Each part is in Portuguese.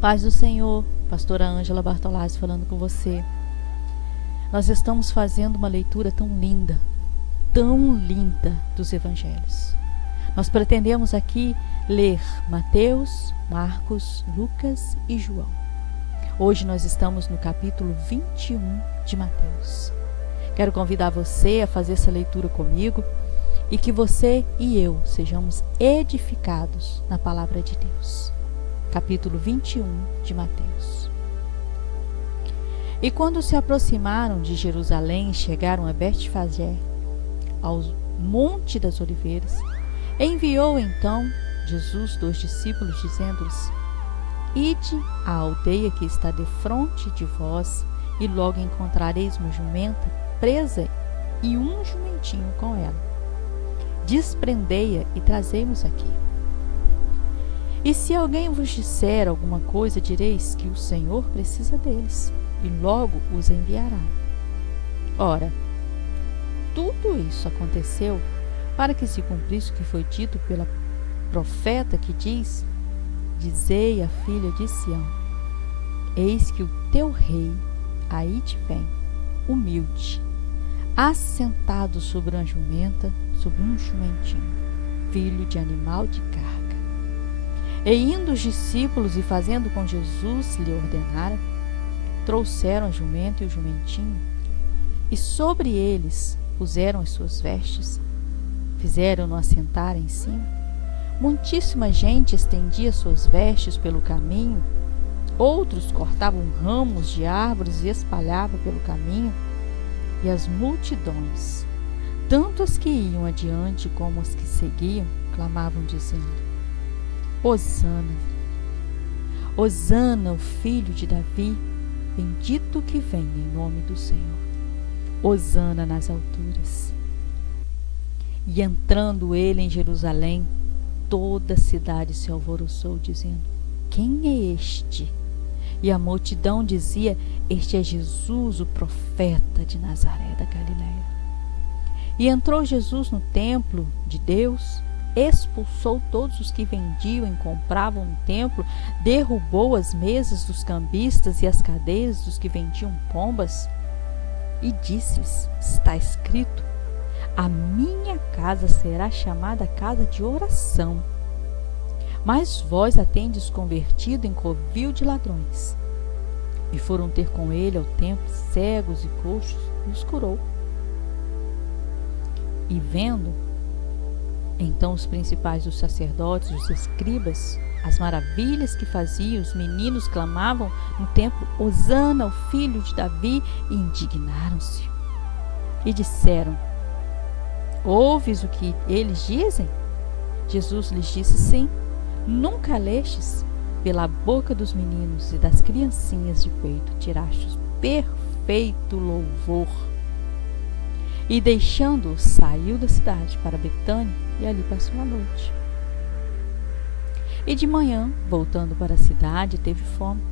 Paz do Senhor, pastora Ângela Bartolazzi falando com você. Nós estamos fazendo uma leitura tão linda dos evangelhos. Nós pretendemos aqui ler Mateus, Marcos, Lucas e João. Hoje nós estamos no capítulo 21 de Mateus. Quero convidar você a fazer essa leitura comigo e que você e eu sejamos edificados na palavra de Deus. Capítulo 21 de Mateus. E quando se aproximaram de Jerusalém e chegaram a Betfagé, ao Monte das Oliveiras, enviou então Jesus 2 discípulos, dizendo-lhes: Ide à aldeia que está defronte de vós, e logo encontrareis uma jumenta presa e um jumentinho com ela. Desprendei-a e trazei-mos aqui. E se alguém vos disser alguma coisa, direis que o Senhor precisa deles, e logo os enviará. Ora, tudo isso aconteceu para que se cumprisse o que foi dito pela profeta que diz: Dizei à filha de Sião: Eis que o teu rei aí te vem, humilde, assentado sobre uma jumenta, sobre um jumentinho, filho de animal de carga. E indo os discípulos e fazendo com Jesus lhe ordenara, trouxeram a jumenta e o jumentinho, e sobre eles puseram as suas vestes, fizeram-no assentar em cima. Muitíssima gente estendia suas vestes pelo caminho, outros cortavam ramos de árvores e espalhavam pelo caminho, e as multidões, tanto as que iam adiante como as que seguiam, clamavam dizendo: Hosana, Hosana, o filho de Davi, bendito que vem em nome do Senhor. Hosana nas alturas. E entrando ele em Jerusalém, toda a cidade se alvoroçou, dizendo: Quem é este? E a multidão dizia: Este é Jesus, o profeta de Nazaré da Galileia. E entrou Jesus no templo de Deus, expulsou todos os que vendiam e compravam no templo, derrubou as mesas dos cambistas e as cadeiras dos que vendiam pombas, e disse-lhes: Está escrito: A minha casa será chamada casa de oração, mas vós a tendes convertido em covil de ladrões. E foram ter com ele ao templo cegos e coxos, e os curou. E vendo então os principais dos sacerdotes, os escribas, as maravilhas que faziam, os meninos clamavam no templo: Hosana, o filho de Davi, e indignaram-se. E disseram: Ouves o que eles dizem? Jesus lhes disse: Sim. Nunca lestes: Pela boca dos meninos e das criancinhas de peito tirastes perfeito louvor. E deixando-o, saiu da cidade para Betânia, e ali passou a noite. E de manhã, voltando para a cidade, teve fome.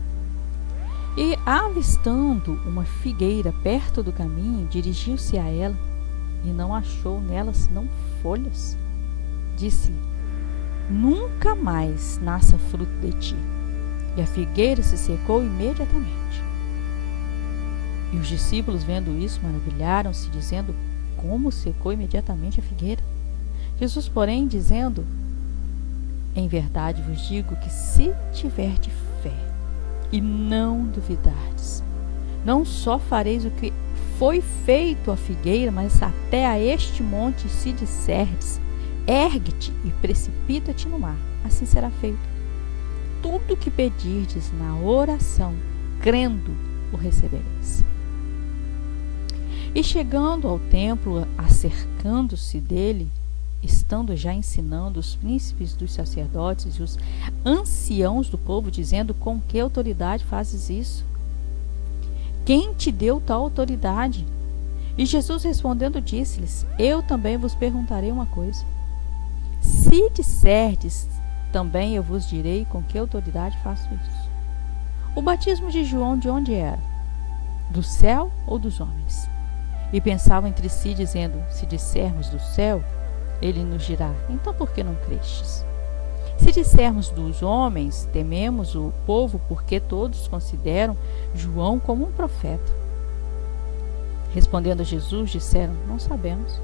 E, avistando uma figueira perto do caminho, dirigiu-se a ela, e não achou nela senão folhas. Disse-lhe: Nunca mais nasça fruto de ti. E a figueira se secou imediatamente. E os discípulos, vendo isso, maravilharam-se, dizendo: Como secou imediatamente a figueira? Jesus, porém, dizendo: Em verdade vos digo que, se tiverdes fé e não duvidardes, não só fareis o que foi feito à figueira, mas até a este monte, se disserdes: Ergue-te e precipita-te no mar, assim será feito. Tudo o que pedirdes na oração, crendo, o recebereis. E chegando ao templo, acercando-se dele, estando já ensinando os príncipes dos sacerdotes e os anciãos do povo, dizendo: Com que autoridade fazes isso? Quem te deu tal autoridade? E Jesus respondendo disse-lhes: Eu também vos perguntarei uma coisa. Se disserdes, também eu vos direi com que autoridade faço isso. O batismo de João de onde era? Do céu ou dos homens? E pensavam entre si, dizendo: Se dissermos do céu, ele nos dirá: Então por que não crestes? Se dissermos dos homens, tememos o povo, porque todos consideram João como um profeta. Respondendo a Jesus, disseram: não sabemos.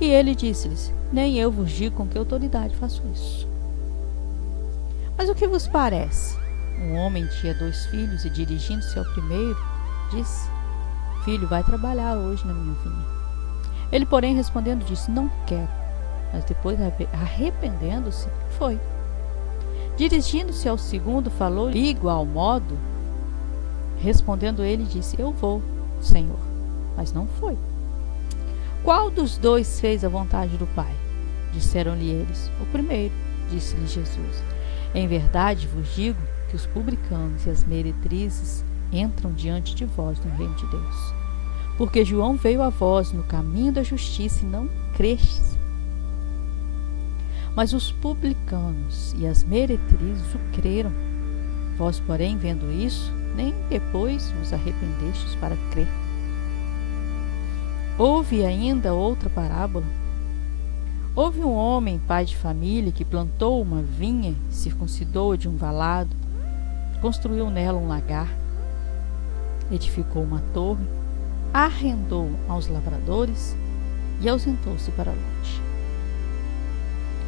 E ele disse-lhes: nem eu vos digo com que autoridade faço isso. Mas o que vos parece? Um homem tinha 2 filhos e, dirigindo-se ao primeiro, disse: filho, vai trabalhar hoje na minha vinha. Ele, porém, respondendo, disse: não quero. Mas depois, arrependendo-se, foi. Dirigindo-se ao segundo, falou de igual modo. Respondendo ele, disse: eu vou, Senhor. Mas não foi. Qual dos 2 fez a vontade do Pai? Disseram-lhe eles: o primeiro. Disse-lhe Jesus: em verdade vos digo que os publicanos e as meretrizes entram diante de vós no reino de Deus. Porque João veio a vós no caminho da justiça e não crestes. Mas os publicanos e as meretrizes o creram. Vós, porém, vendo isso, nem depois vos arrependestes para crer. Houve ainda outra parábola. Houve um homem, pai de família, que plantou uma vinha, circuncidou-a de um valado, construiu nela um lagar, edificou uma torre, arrendou aos lavradores e ausentou-se para longe.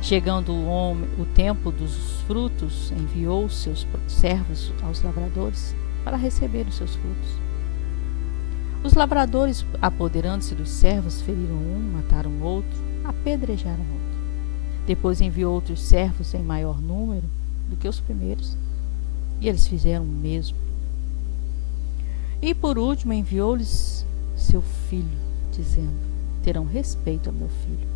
Chegando o tempo dos frutos, enviou seus servos aos lavradores para receber os seus frutos. Os lavradores, apoderando-se dos servos, feriram um, mataram outro, apedrejaram outro. Depois enviou outros servos em maior número do que os primeiros, e eles fizeram o mesmo. E por último enviou-lhes seu filho, dizendo: terão respeito a meu filho.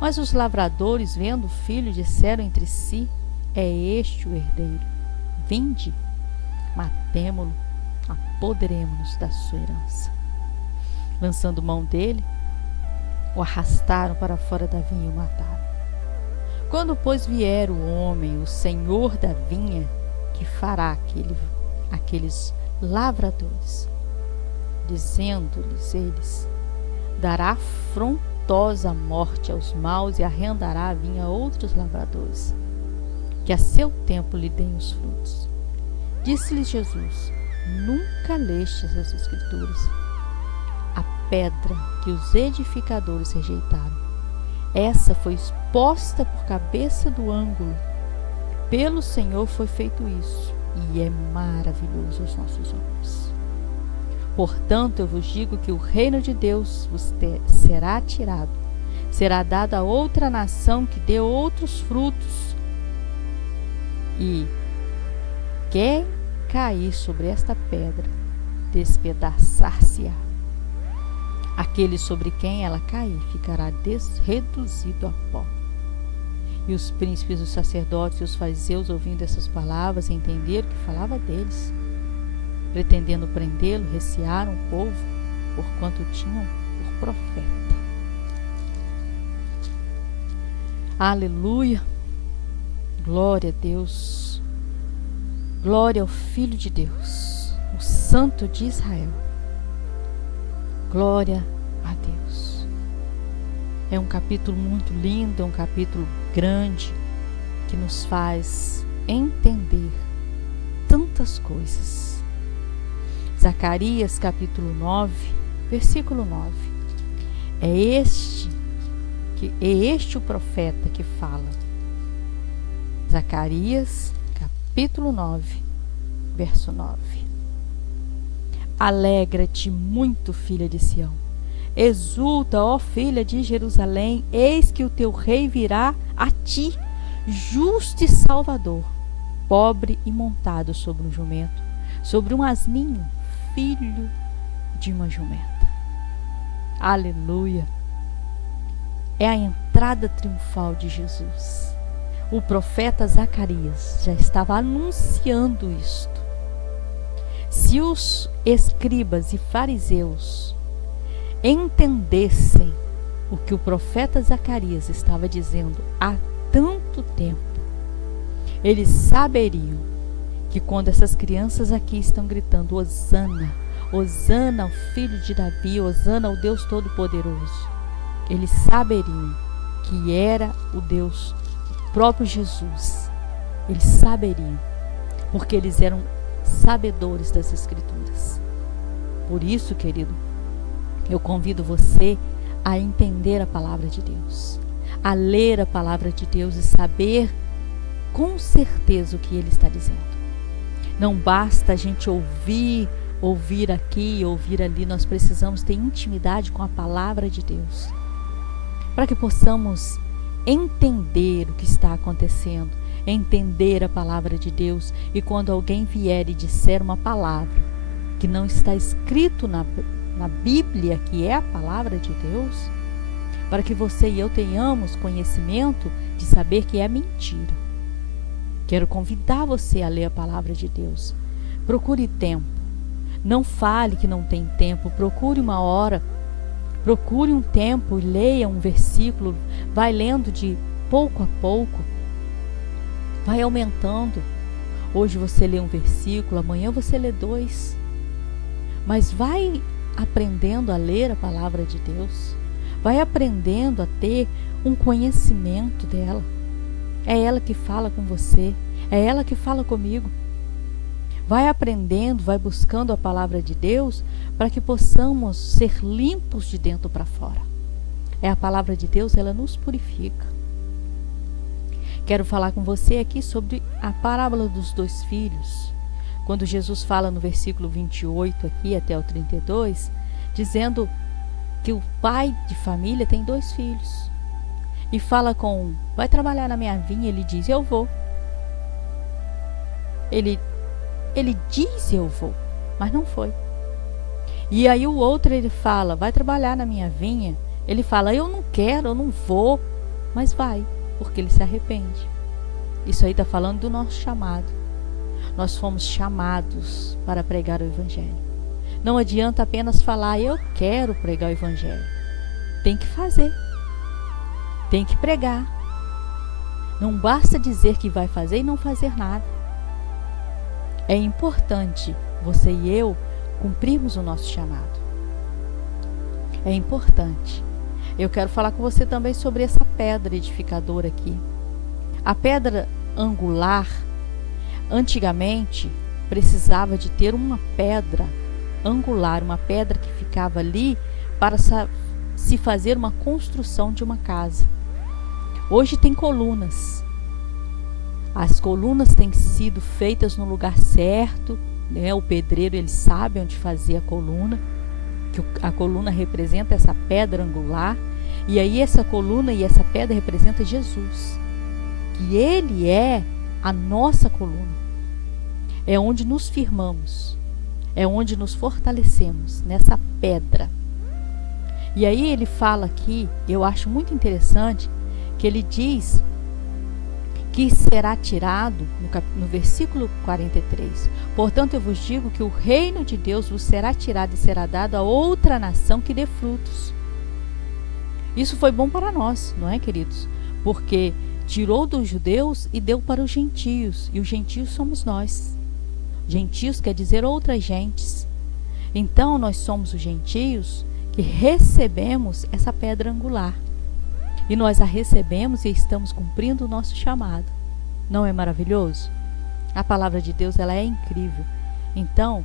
Mas os lavradores, vendo o filho, disseram entre si: é este o herdeiro. Vinde, matemo-lo, apoderemo-nos da sua herança. Lançando mão dele, o arrastaram para fora da vinha e o mataram. Quando, pois, vier o homem, o senhor da vinha, que fará aqueles lavradores? Dizendo-lhes eles: dará afrontosa morte aos maus e arrendará a vinha a outros lavradores, que a seu tempo lhe deem os frutos. Disse-lhes Jesus: nunca lestes as Escrituras? A pedra que os edificadores rejeitaram, essa foi exposta por cabeça do ângulo. Pelo Senhor foi feito isso, e é maravilhoso aos nossos olhos. Portanto, eu vos digo que o reino de Deus vos será tirado, será dado a outra nação que dê outros frutos. E quem cair sobre esta pedra, despedaçar-se-á. Aquele sobre quem ela cair ficará reduzido a pó. E os príncipes, os sacerdotes e os fariseus, ouvindo essas palavras, entenderam que falava deles. Pretendendo prendê-lo, recearam o povo, porquanto o tinham por profeta. Aleluia! Glória a Deus! Glória ao Filho de Deus, o Santo de Israel. Glória a Deus. É um capítulo muito lindo, é um capítulo grande, que nos faz entender tantas coisas. Zacarias capítulo 9, versículo 9. É este o profeta que fala. Zacarias capítulo 9, verso 9. Alegra-te muito, filha de Sião. Exulta, ó filha de Jerusalém, eis que o teu rei virá a ti, justo e salvador, pobre e montado sobre um jumento, sobre um asninho, filho de uma jumenta. Aleluia! É a entrada triunfal de Jesus. O profeta Zacarias já estava anunciando isto. Se os escribas e fariseus entendessem o que o profeta Zacarias estava dizendo há tanto tempo, eles saberiam que quando essas crianças aqui estão gritando Hosana, Hosana ao filho de Davi, Hosana ao Deus Todo-Poderoso, eles saberiam que era o Deus próprio Jesus, eles saberiam, porque eles eram sabedores das Escrituras. Por isso, querido, eu convido você a entender a palavra de Deus, a ler a palavra de Deus e saber com certeza o que Ele está dizendo. Não basta a gente ouvir aqui, ouvir ali, nós precisamos ter intimidade com a palavra de Deus, para que possamos entender o que está acontecendo, entender a palavra de Deus. E quando alguém vier e disser uma palavra que não está escrito na Bíblia, que é a palavra de Deus, para que você e eu tenhamos conhecimento de saber que é mentira. Quero convidar você a ler a palavra de Deus. Procure tempo. Não fale que não tem tempo. Procure uma hora. Procure um tempo e leia um versículo. Vai lendo de pouco a pouco. Vai aumentando. Hoje você lê um versículo, amanhã você lê 2. Mas vai aprendendo a ler a palavra de Deus. Vai aprendendo a ter um conhecimento dela. É ela que fala com você. É ela que fala comigo. Vai aprendendo, vai buscando a palavra de Deus para que possamos ser limpos de dentro para fora. É a palavra de Deus, ela nos purifica. Quero falar com você aqui sobre a parábola dos 2 filhos. Quando Jesus fala no versículo 28 aqui até o 32, dizendo que o pai de família tem 2 filhos. E fala com um, vai trabalhar na minha vinha? Ele diz, eu vou. Ele diz, eu vou, mas não foi. E aí o outro, ele fala, vai trabalhar na minha vinha? Ele fala, eu não quero, eu não vou, mas vai, porque ele se arrepende. Isso aí está falando do nosso chamado. Nós fomos chamados para pregar o Evangelho. Não adianta apenas falar, eu quero pregar o Evangelho. Tem que fazer. Tem que pregar. Não basta dizer que vai fazer e não fazer nada. É importante você e eu cumprirmos o nosso chamado. É importante. Eu quero falar com você também sobre essa pedra edificadora aqui. A pedra angular, antigamente, precisava de ter uma pedra angular, uma pedra que ficava ali para se fazer uma construção de uma casa. Hoje tem colunas. As colunas têm sido feitas no lugar certo, né? O pedreiro, ele sabe onde fazer a coluna, que a coluna representa essa pedra angular, e aí essa coluna e essa pedra representa Jesus, que Ele é a nossa coluna. É onde nos firmamos, é onde nos fortalecemos, nessa pedra. E aí ele fala aqui, eu acho muito interessante, que ele diz que será tirado, no versículo 43, portanto eu vos digo que o reino de Deus vos será tirado e será dado a outra nação que dê frutos. Isso foi bom para nós, não é, queridos? Porque tirou dos judeus e deu para os gentios, e os gentios somos nós. Gentios quer dizer outras gentes. Então nós somos os gentios que recebemos essa pedra angular. E nós a recebemos e estamos cumprindo o nosso chamado. Não é maravilhoso? A palavra de Deus, ela é incrível. Então,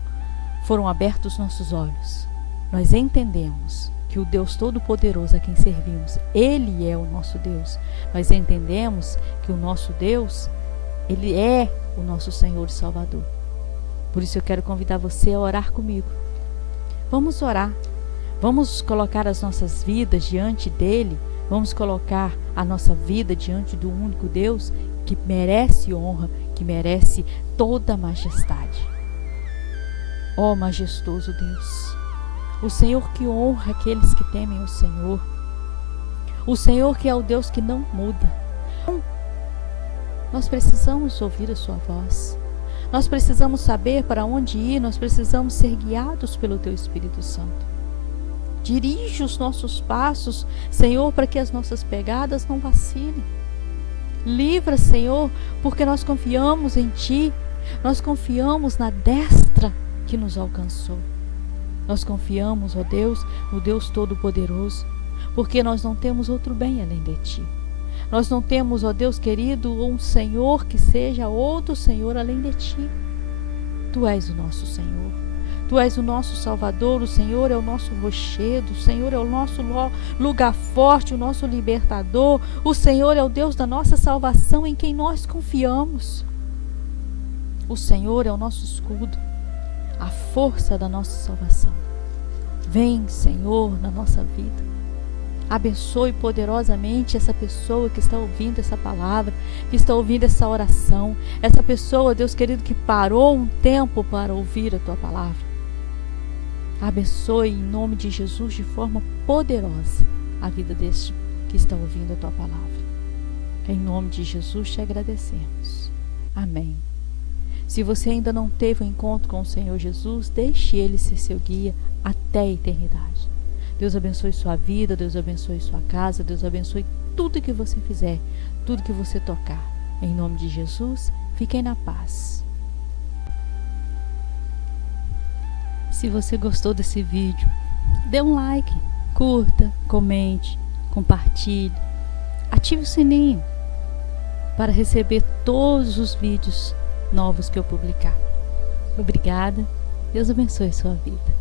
foram abertos nossos olhos. Nós entendemos que o Deus Todo-Poderoso a quem servimos, Ele é o nosso Deus. Nós entendemos que o nosso Deus, Ele é o nosso Senhor e Salvador. Por isso eu quero convidar você a orar comigo. Vamos orar. Vamos colocar as nossas vidas diante dEle. Vamos colocar a nossa vida diante do único Deus que merece honra, que merece toda a majestade. Ó majestoso Deus, o Senhor que honra aqueles que temem o Senhor, o Senhor que é o Deus que não muda. Nós precisamos ouvir a sua voz, nós precisamos saber para onde ir, nós precisamos ser guiados pelo Teu Espírito Santo. Dirige os nossos passos, Senhor, para que as nossas pegadas não vacilem. Livra, Senhor, porque nós confiamos em Ti. Nós confiamos na destra que nos alcançou. Nós confiamos, ó Deus, no Deus Todo-Poderoso, porque nós não temos outro bem além de Ti. Nós não temos, ó Deus querido, um Senhor que seja outro Senhor além de Ti. Tu és o nosso Senhor. Tu és o nosso Salvador, o Senhor é o nosso rochedo, o Senhor é o nosso lugar forte, o nosso libertador, o Senhor é o Deus da nossa salvação em quem nós confiamos. O Senhor é o nosso escudo, a força da nossa salvação. Vem, Senhor, na nossa vida. Abençoe poderosamente essa pessoa que está ouvindo essa palavra, que está ouvindo essa oração, essa pessoa, Deus querido, que parou um tempo para ouvir a Tua palavra. Abençoe em nome de Jesus de forma poderosa a vida deste que está ouvindo a Tua palavra. Em nome de Jesus te agradecemos. Amém. Se você ainda não teve um encontro com o Senhor Jesus, deixe Ele ser seu guia até a eternidade. Deus abençoe sua vida, Deus abençoe sua casa, Deus abençoe tudo que você fizer, tudo que você tocar. Em nome de Jesus, fiquem na paz. Se você gostou desse vídeo, dê um like, curta, comente, compartilhe, ative o sininho para receber todos os vídeos novos que eu publicar. Obrigada, Deus abençoe sua vida.